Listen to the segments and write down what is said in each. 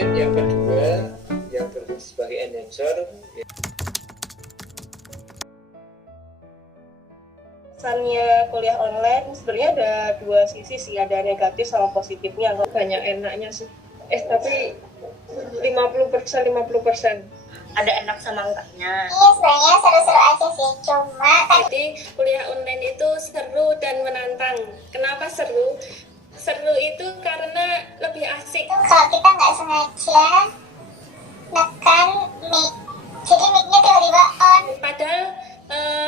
Kemudian yang kedua, yang berfungsi sebagai enhancer. Pesannya kuliah online sebenarnya ada dua sisi sih, ada negatif sama positifnya. Banyak enaknya sih. Tapi 50%. Ada enak sama enggaknya. Iya, sebenarnya seru-seru aja sih, cuma Jadi kuliah online itu seru dan menantang. Kenapa seru? Seru itu karena lebih asik. kalau kita nggak sengaja nekan mic, jadi mic-nya tiba-tiba on. Padahal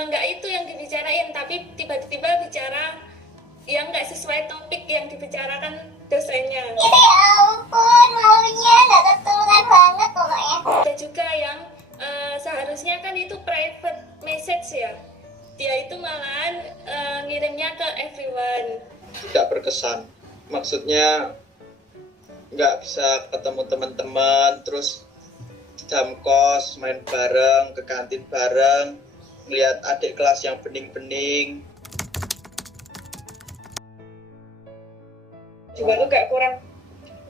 nggak itu yang dibicarain, tapi tiba-tiba bicara yang nggak sesuai topik yang dibicarakan dosennya. Itu ya ampun, malunya nggak ketulungan banget pokoknya. Ada juga yang seharusnya kan itu private message ya, dia itu malahan ngirimnya ke everyone. Tidak berkesan, maksudnya nggak bisa ketemu teman-teman, terus jam kos main bareng, ke kantin bareng, melihat adik kelas yang bening-bening. Juga tuh kayak kurang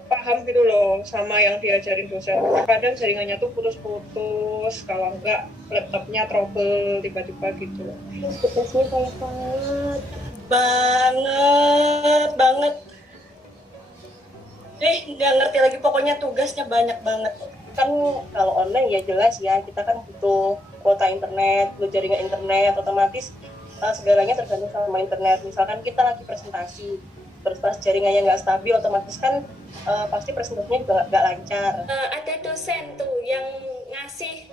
paham gitu loh sama yang diajarin dosen. Kadang jaringannya tuh putus-putus, kalau enggak laptopnya trouble tiba-tiba gitu. Tugasnya banyak banget. Nggak ngerti lagi, pokoknya tugasnya banyak banget. Kan kalau online ya jelas ya, kita kan butuh kuota internet, butuh jaringan internet, otomatis segalanya tergantung sama internet. Misalkan kita lagi presentasi, terus pas jaringannya nggak stabil, otomatis kan pasti presentasinya juga nggak lancar. Ada dosen tuh yang ngasih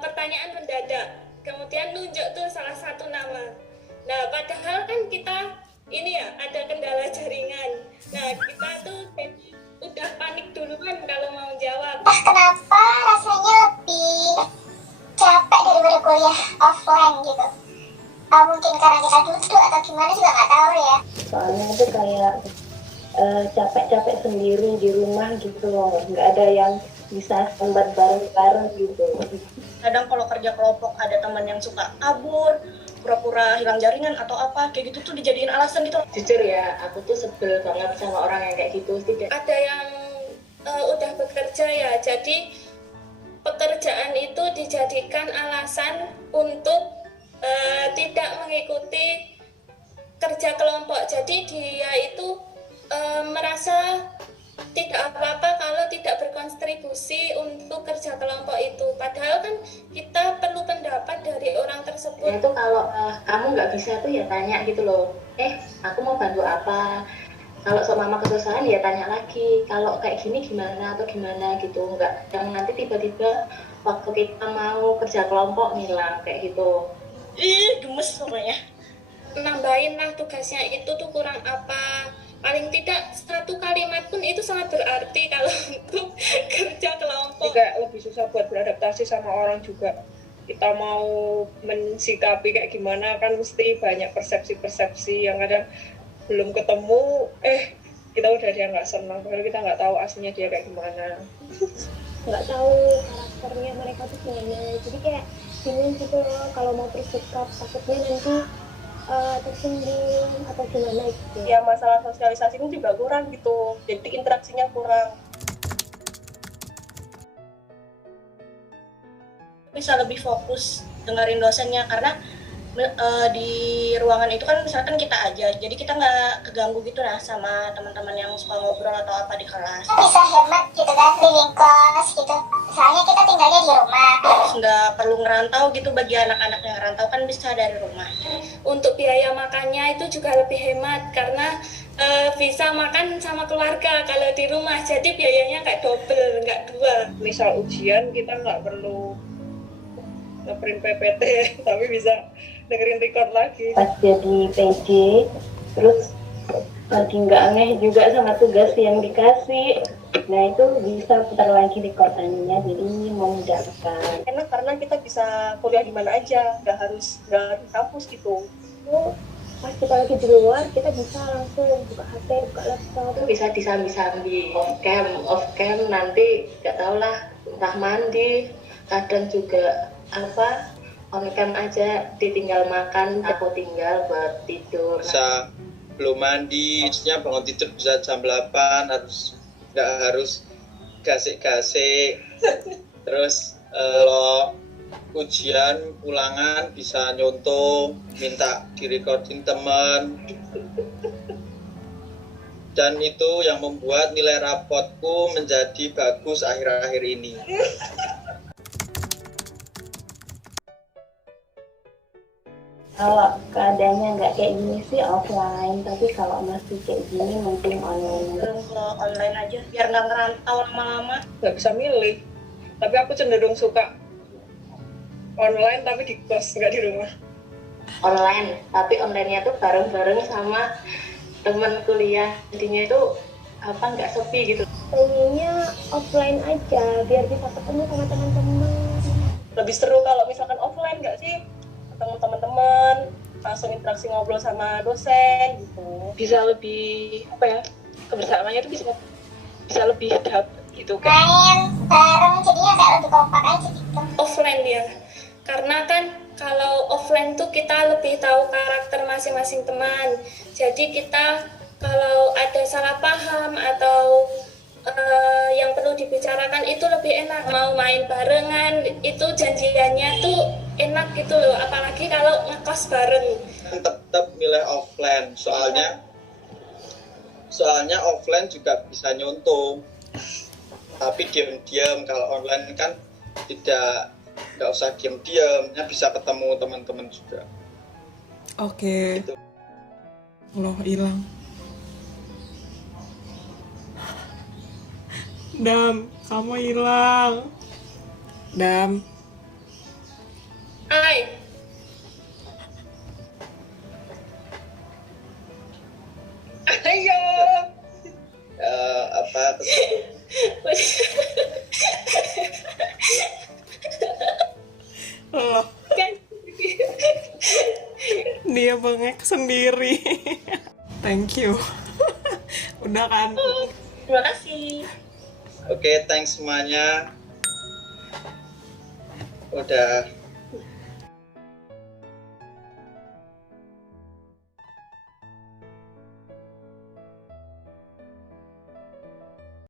pertanyaan mendadak, kemudian nunjuk tuh salah satu nama. Nah, padahal kan kita ini ya ada kendala jaringan. Nah, kita tuh udah panik duluan kalau mau jawab. Kenapa rasanya lebih capek daripada kuliah offline gitu? Mungkin karena kita duduk atau gimana juga nggak tahu ya. Soalnya itu kayak capek-capek sendiri di rumah gitu loh, nggak ada yang bisa sambat bareng-bareng gitu. Kadang kalau kerja kelompok ada teman yang suka kabur, pura-pura hilang jaringan atau apa, kayak gitu tuh dijadiin alasan gitu. Jujur ya, aku tuh sebel banget sama orang yang kayak gitu. Tidak Ada yang udah bekerja ya, jadi pekerjaan itu dijadikan alasan untuk tidak mengikuti kerja kelompok. Jadi dia itu merasa tidak apa-apa kalau tidak berkontribusi untuk kerja kelompok itu. Padahal kan kita perlu pendapat dari orang tersebut. ya itu kalau kamu nggak bisa tuh ya tanya gitu loh. Aku mau bantu apa? Kalau mama kesusahan ya tanya lagi. Kalau kayak gini gimana atau gimana gitu. Nggak yang nanti tiba-tiba waktu kita mau kerja kelompok ngilang kayak gitu. Gemes pokoknya. Nambahin lah tugasnya itu tuh kurang apa. Paling tidak satu kalimat pun itu sangat berarti kalau untuk kerja kelompok. Juga lebih susah buat beradaptasi sama orang juga. Kita mau mensikapi kayak gimana kan mesti banyak persepsi-persepsi yang kadang belum ketemu, kita udah dia nggak senang, padahal kita nggak tahu aslinya dia kayak gimana. Nggak tahu karakternya mereka tuh gimana, jadi kayak bingung gitu loh kalau mau bersikap, takutnya nanti tersinggung atau gimana gitu. Ya masalah sosialisasi ini juga kurang gitu, jadi interaksinya kurang. Bisa lebih fokus dengerin dosennya, karena di ruangan itu kan misalkan kita aja, jadi kita nggak keganggu gitu lah sama teman-teman yang suka ngobrol atau apa di kelas. Bisa hemat gitu kan, living cost gitu. Soalnya kita tinggalnya di rumah. Terus nggak perlu ngerantau gitu, bagi anak-anak yang ngerantau kan bisa dari rumah. Untuk biaya makannya itu juga lebih hemat karena bisa makan sama keluarga kalau di rumah, jadi biayanya kayak double, nggak dua. Misal ujian kita nggak perlu ngeprint PPT, tapi bisa dengerin record lagi. Pas jadi PJ, terus lagi nggak aneh juga sama tugas yang dikasih. Nah itu bisa putar lagi rekordannya, jadi memudahkan. Enak karena kita bisa kuliah di mana aja, nggak harus di kampus gitu. Pas kita lagi di luar, kita bisa langsung buka HP, buka laptop. Itu bisa disambi-sambi off cam nanti nggak tau lah, entah mandi, kadang juga on cam aja, ditinggal makan, aku tinggal buat tidur. Bisa belum mandi, maksudnya bangun tidur bisa jam 8, nggak harus gasik-gasik, terus lo ujian ulangan bisa nyontoh, minta direcording teman, dan itu yang membuat nilai rapotku menjadi bagus akhir-akhir ini. Kalau keadaannya nggak kayak gini sih offline, tapi kalau masih kayak gini mungkin online. Belum ke online aja biar nggak ngerantau lama-lama. Nggak bisa milih. Tapi aku cenderung suka online tapi di kos, nggak di rumah. Online, tapi online-nya tuh bareng-bareng sama teman kuliah, jadinya itu apa nggak sepi gitu. Pengennya offline aja biar bisa ketemu sama teman-teman. Lebih seru kalau misalkan offline nggak sih? Ketemu teman-teman, langsung interaksi ngobrol sama dosen gitu. Bisa lebih apa ya, kebersamaannya itu bisa lebih dapet gitu kan. Main bareng jadinya kayak lebih kompak aja gitu. Offline ya, karena kan kalau offline tuh kita lebih tahu karakter masing-masing teman. Jadi kita kalau ada salah paham atau yang perlu dibicarakan itu lebih enak. Mau main barengan itu janjiannya tuh enak gitu loh, apalagi kalau ngekos bareng. Tetap milih offline, soalnya offline juga bisa nyontoh, tapi diam-diam. Kalau online kan nggak usah diam-diamnya, bisa ketemu teman-teman juga. Oke. Loh, hilang. Dam, kamu hilang. Dam. Hai. Ayo. Apa? Loh, dia bengek sendiri. Thank you. Udah kan? Terima kasih. Oke, thanks semuanya. Udah